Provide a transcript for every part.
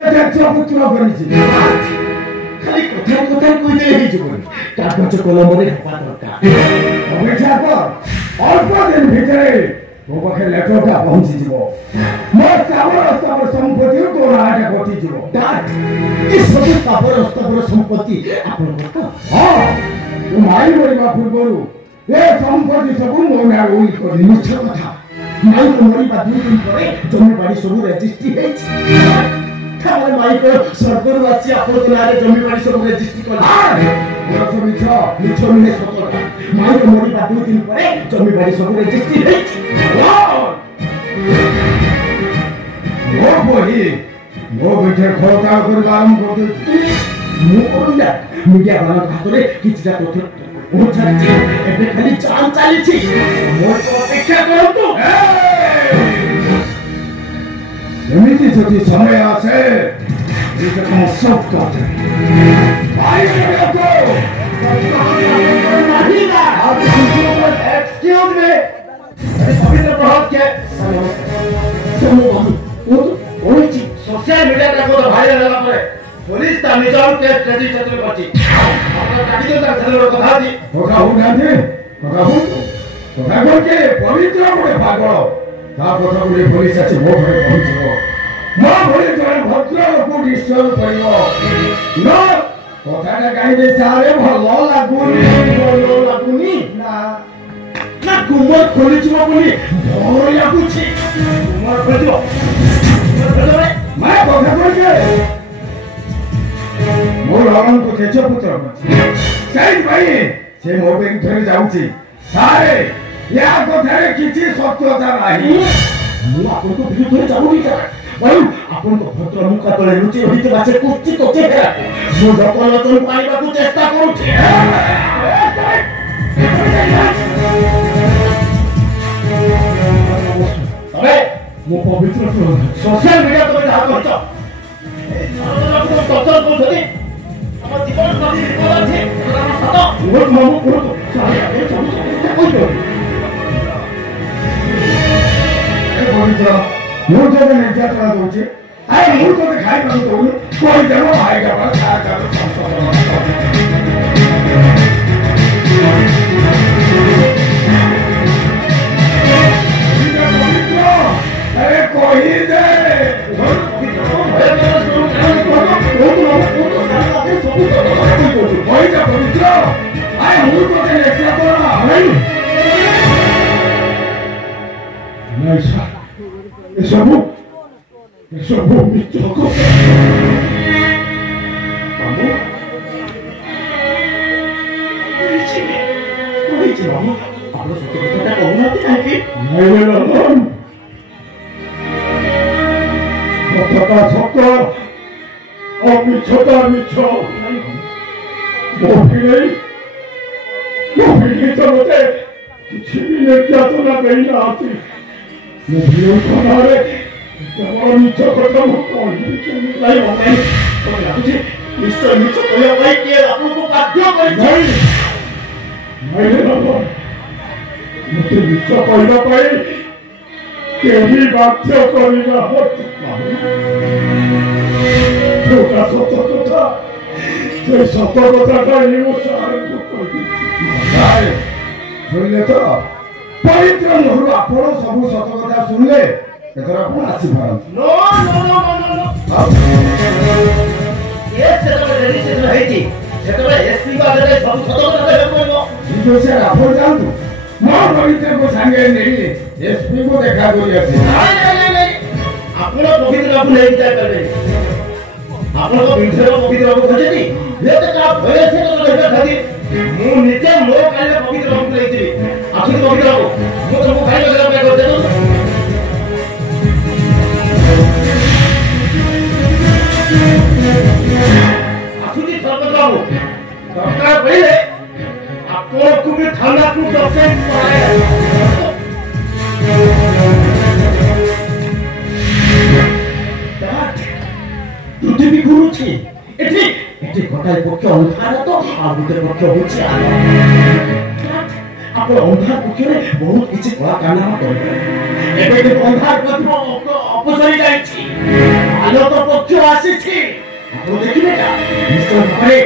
পুত্র করেছি খালি কোথায় কোথায় কইলে হয়েছে কাগজ কলমরে হওয়া দরকার অপেক্ষা কর অল্প দিন ভিতরে ମୋ ପାଖରେ ଲେଟରଟା ପହଞ୍ଚିଯିବ ମୋ ସ୍ଥାବର ସ୍ଥାବର ସମ୍ପତ୍ତି ତୋର ନାଁଟା ଘଟିଯିବ ଏ ସବୁ ସ୍ଥାବର ସ୍ଥାବର ସମ୍ପତ୍ତି ଆପଣଙ୍କର ହଁ ତୁ ମାଇ ମରିବା ପୂର୍ବରୁ ଏ ସମ୍ପତ୍ତି ସବୁ ମୋ ନାଁ ଉଇଲ କରି ମିଛ କଥା ମାଇ ମରିବା 2 ଦିନ ପରେ ଜମିବାଡ଼ି ସବୁ ରେଜିଷ୍ଟ୍ରି ହେଇଛି ତାପରେ ମାଇକ ସ୍ୱର୍ଗରୁ ଆସି ଆପଣଙ୍କ ନାଁରେ ଜମିବାଡ଼ି ସବୁ ରେଜିଷ୍ଟ୍ରି କଲେ ମିଛ ମିଛ ନୁହେଁ ସତ ମାଇକ ମରିବା 2 ଦିନ ପରେ ଜମିବାଡ଼ି ସବୁ ରେଜିଷ୍ଟ୍ରି ହେଇଛି ମୋ ବହି ମୋ ବିଠେ ଖୋଳତାଳ କରିବା ଆରମ୍ଭ କରିଦେଉଛି ମୁଁ କରୁନା ମିଡିଆ ମାନଙ୍କ ହାତରେ କିଛିଟା ତଥ୍ୟ ପହଞ୍ଚାଇଛି ଏବେ ଖାଲି ଚାଲ ଚାଲିଛି ମୋର ଅପେକ୍ଷା କରନ୍ତୁ ଏମିତି ଯଦି ସମୟ ଆସେ ସବୁ କଥା Excuse me. पवित्र प्रभात क्या सोशल मीडिया का को भाइरल होला परे पुलिस ता निजाम के रजिस्टर करछि आपन काटी दो तार छलर कथा छि ओका हो गांधी ओका हो ओका को के पवित्र कोडे पागल ता कथा कोडे पुलिस आछि मो घरे पहुंचबो मो घरे जण भद्र लोक डिस्टर्ब करिवो न कथाटा गाई दे सारे भलो लागुनी ना ना कुमार खोलिଯିବ ବୋଲି ଡର ଲାଗୁଛି କୁମାର ଖୋଲିଯିବ मैं କଥା କହିଲେ ମୋ ରଣଙ୍କୁ ତେଜ ପୁତ୍ର ସେଇଥିପାଇଁ ସେ ମୋ ବିରୁଦ୍ଧରେ ଯାଉଛି ସାରେ ୟା କଥାରେ କିଛି ସତ୍ୟତା ନାହିଁ ମୁଁ ଆପଣଙ୍କ ବିରୁଦ୍ଧରେ ଯାଉନି ବରଂ ଆପଣଙ୍କ ଭଦ୍ର ମୁଖ ତଳେ ଲୁଚି ରହିଥିବା ସେ କୁଚିତ ଚେହେରାକୁ ମୁଁ ଲୋକଲୋଚନ ପାଇବାକୁ ଚେଷ୍ଟା କରୁଛି अरे वो पवित्र सोशल मीडिया तो जहाँ कहछ को टचर करछथि हमर जीवन प्रति विपद अछि हम सत बहुत मामू बहुत सारे ए सब कोइ दो ए पवित्र मु तो निर्जा करा दोछि आए मु तो खाइ न दो कोइ देबो भाई का खा जा अरे कोई दे कोई का पवित्र आए हूं तो के लेके तो ना भाई नहीं सा ये सब मित्र को बाबू कोई जी बाबू आप लोग सत्य कथा कहना चाहिए नहीं ललन सत्ता सत्य और मिछता मिछ मोहिनी तो मते किसी भी निर्यातना नहीं आती मोहिनी थानारे केवल मिछ कथा मु कहि नहीं मते तो लाଗୁଛି ନିଶ୍ଚୟ ମିଛ କହିବା ପାଇଁ କିଏ ଆପଣଙ୍କୁ ବାଧ୍ୟ କରିଛି नहीं बाबा मते मिଛ କହିବା ପାଇଁ केही बाध्य करिना जोटा सत कथा से सत कथा यू सारे सुनले तो पवित्र नहरु आपण सब सत कथा सुनले एकर आपण आसी भारत नो नो नो नो नो ये से तो रजिस्ट्रेशन हेती सेतबे एसपी का आगे सब सत कथा हेबो जो से आपण जानतु मो पवित्र को संगे नहीं एसपी को देखा कोई आसी नहीं आपण पवित्र को ले जाय करबे आपण को विधर पवित्र को खोजेती ये तो का भय से तो रहबे खातिर मु निजे मो काले पवित्र को लेतिबी आसु पवित्र को मु तुमको खाइ लगा पे कर देतो आसु जी सरपंच बाबू सरकार पहिले आपण को भी थाना को डॉक्यूमेंट कराए पृथ्वी गुरु छी एठी एठी गोटाय पक्ष अंधार तो आ गुटे पक्ष होछि आलो आपण अंधार पक्षरे बहुत किछि कला काना करबे एबे तो अंधार पक्ष अपसरी जाइछि ଭାରତ ପକ୍ଷ ଆସିଛି ଆପଣ ଦେଖିବେ ନା ନିଶ୍ଚୟ ଭାବରେ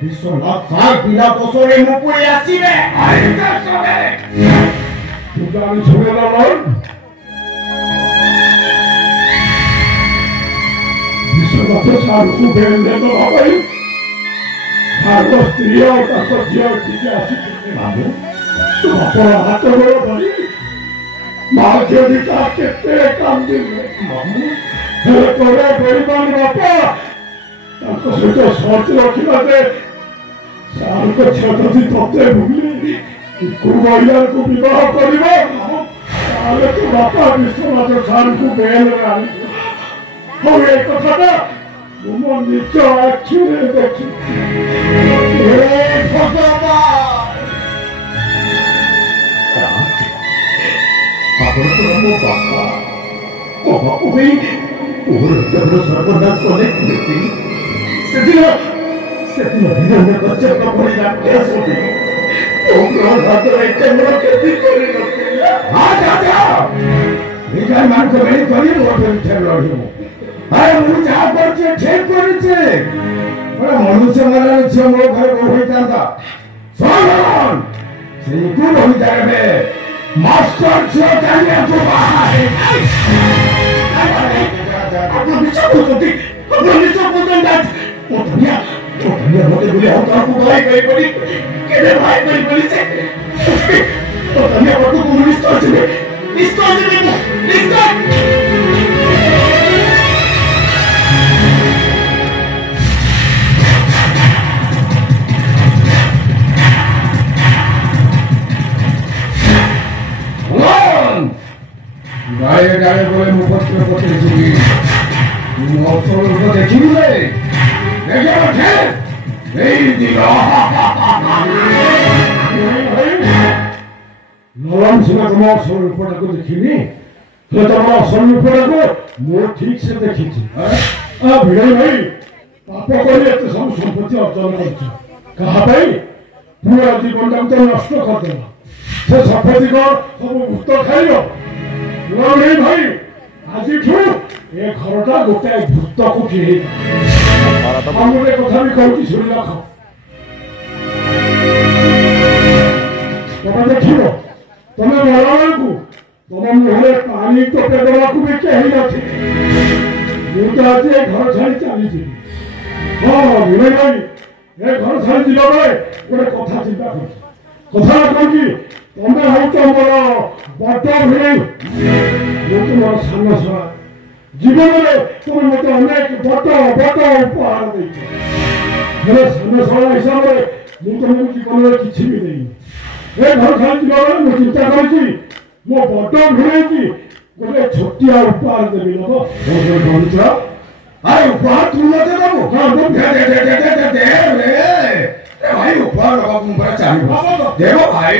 ବିଶ୍ୱନାଥ ବିନା ଦୋଷରେ ମୋ ପୁଣି ଆସିବେ আমি শুনে গেলাম বিশ্বনাথ সারକୁ বেঁধে ভাবাই সার স্ত্রী ଆଉ ତାଙ୍କ ଝିଅ ଟିକେ ଆସିଛନ୍ତି ମାମୁ ଆପଣ ହାତ ଗୋଡ଼ ଧରି ମା ଝିଅ ଦିଟା କେତେ କାନ୍ଦିଲେ ମାମୁ ହେଲେ ପରେ ବେଇମାନ ବାପା ତାଙ୍କ ସହିତ ସର୍ତ୍ତ ରଖିଲା ଯେ ସାରଙ୍କ ଝିଅ ଯଦି ତତେ ଭୁଲି ମହିଳାଙ୍କୁ ବିବାହ କରିବ ତାହେଲେ ତୋ ବାପା ବିଶ୍ୱନାଥ ସାରଙ୍କୁ ବେଲରେ ଆଣିବ ହଉ ଏ କଥାଟା ମୁଁ ମୋ ନିଜ ଆଖିରେ ଦେଖିଛି ଆପଣଙ୍କର ମୋ ବାପା ମୋ ବାପୁ ଭାଇ ମୋର ସର୍ବନାଶ କଲେ ସେଦିନ ବିନୟ କଶ୍ୟପ ଭଳିଲା କେସ୍ ମାନଙ୍କ ବେଳି କରି ମୋ ବିରୁଦ୍ଧରେ ଲଢିବ ମୁଁ ଯାହା କରୁଛି ଠିକ କରୁଛି ମନୁଷ୍ୟ ମରଣ ଝିଅ ମୋ ଘରେ ବୋଉ ହୋଇଥାନ୍ତା ସେଇ କୁ ରହିଯାବେ ମାଷ୍ଟର ଝିଅ ଜାଣିବାକୁ ଆପଣ ମିଛ କହୁଛନ୍ତି ଆପଣ ମିଛ କହୁଛନ୍ତି ମୋ ଧନିଆ ମତେ ବୋଲି ଆଉ କାହାକୁ ଭାଇ କହିବନି କେବେ ଭାଇ କହିବନି ସେ ମୋ ଧନିଆ ପାଖକୁ ମୁଁ ନିଶ୍ଚୟ ଯିବି ଗାଏ ଗାଏ ବୋଲେ ମୁଁ ପତ୍ର ପକେଇଯିବି ମୁଁ ଅସଲ ଦେଖିବି ନରମ ସିନା ତମ ଅସଲ ରୂପଟାକୁ ଦେଖିନି ହେଲେ ତମର ଅସଲ ରୂପଟାକୁ ମୁଁ ଠିକ ସେ ଦେଖିଛି ଭିଣେଇ ଭାଇ ପାପ କରି ଏତେ ସବୁ ସମ୍ପତ୍ତି ଅର୍ଜନ କରିଛ କାହା ପାଇଁ ପୁରା ଜୀବନଟାକୁ ତ ନଷ୍ଟ କରିଦେଲ ସେ ସମ୍ପତ୍ତି କଣ ସବୁ ଭୂତ ଖାଇଲ ଭିଣେଇ ଭାଇ ଆଜିଠୁ ଏ ଘରଟା ଗୋଟାଏ ଭୂତକୁ କିଣେଇ ମୁଁ ଗୋଟେ କଥା ବି କହୁଛି ଶୁଣି ରଖ ତମେ ଦେଖିବ ତମେ ମରଣକୁ ତମ ମୁହଁରେ ପାଣି ଟୋପେ ଦେବାକୁ ବି କେହି ନଥିବେ ମୁଁ ତ ଆଜି ଏ ଘର ଛାଡ଼ି ଚାଲିଯିବି ହଁ ଭିଣେଇ ଭାଇ ଏ ଘର ଛାଡ଼ି ଯିବା ବେଳେ ଗୋଟେ କଥା ଚିନ୍ତା କରୁଛି କଥାଟା କଣ କି ତମେ ହଉଛ ମୋର ବଡ ଭିଣେଇ ମୁଁ ତୁମର ସାନ ଶଳା ଜୀବନରେ তুমি মতো অনেক বড় উপহার ଦେଇଛ ହେଲେ ସାନ ଶଳା ହିସାବରେ ମୁଁ ତମକୁ ଜୀବନରେ କିଛି ବି ଦେଇନି ଏ ଘର ଛାଡ଼ି ଯିବା ବେଳେ ମୁଁ ଚିନ୍ତା କରିଛି ମୋ ବଡ ଭିଣେଇକି ଗୋଟେ ଛୋଟିଆ ଉପହାର ଦେବି ନବ କରୁଛ ଆରେ ଉପହାର ତୁ ମତେ ଦେବୁ ଭାଇ ଉପହାର ଦେବାକୁ ମୁଁ ଚାହିଁବ ଦେବ ଭାଇ